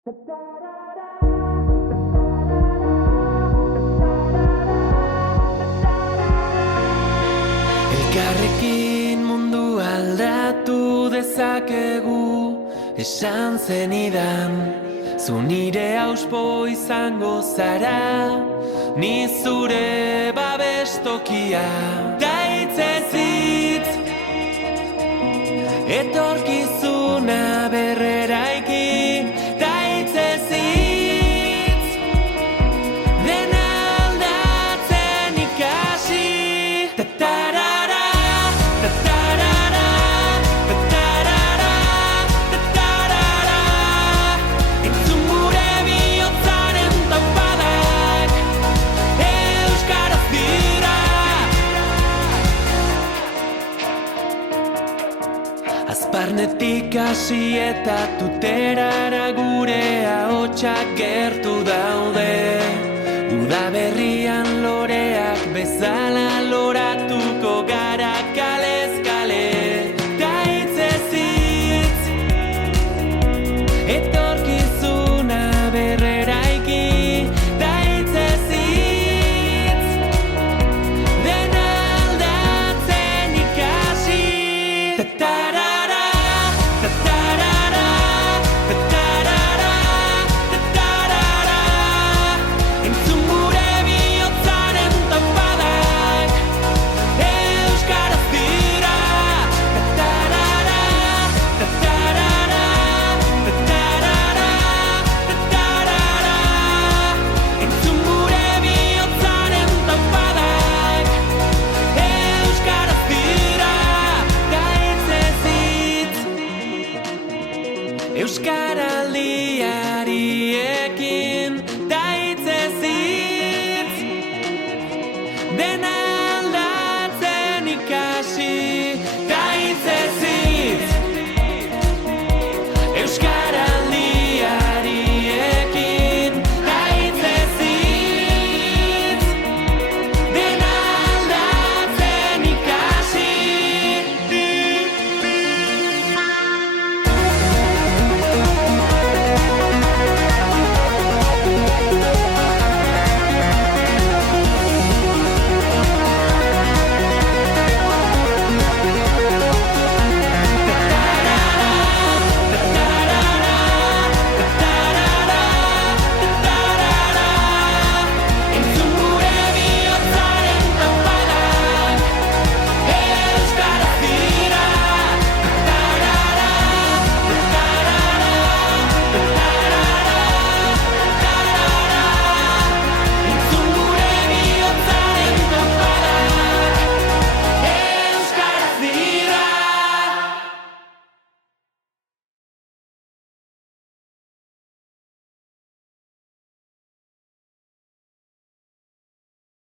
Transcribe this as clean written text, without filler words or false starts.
Elkarrekin mundu aldatu dezakegu, esan zenidan. Zu nire auspo izango zara, ni zure babestokia. Da hitzez hitz, etorkizuna berreraiki. Da hitzez hitz, dena aldatzen ikasi. Ta-tarara, ta-tarara, ta-tarara, ta-tarara. Entzun gure bihotzaren taupadak, euskaraz dira. Azparnetik hasi eta tuterara gure ahotsak gertu daude. Udaberrian loreak bezala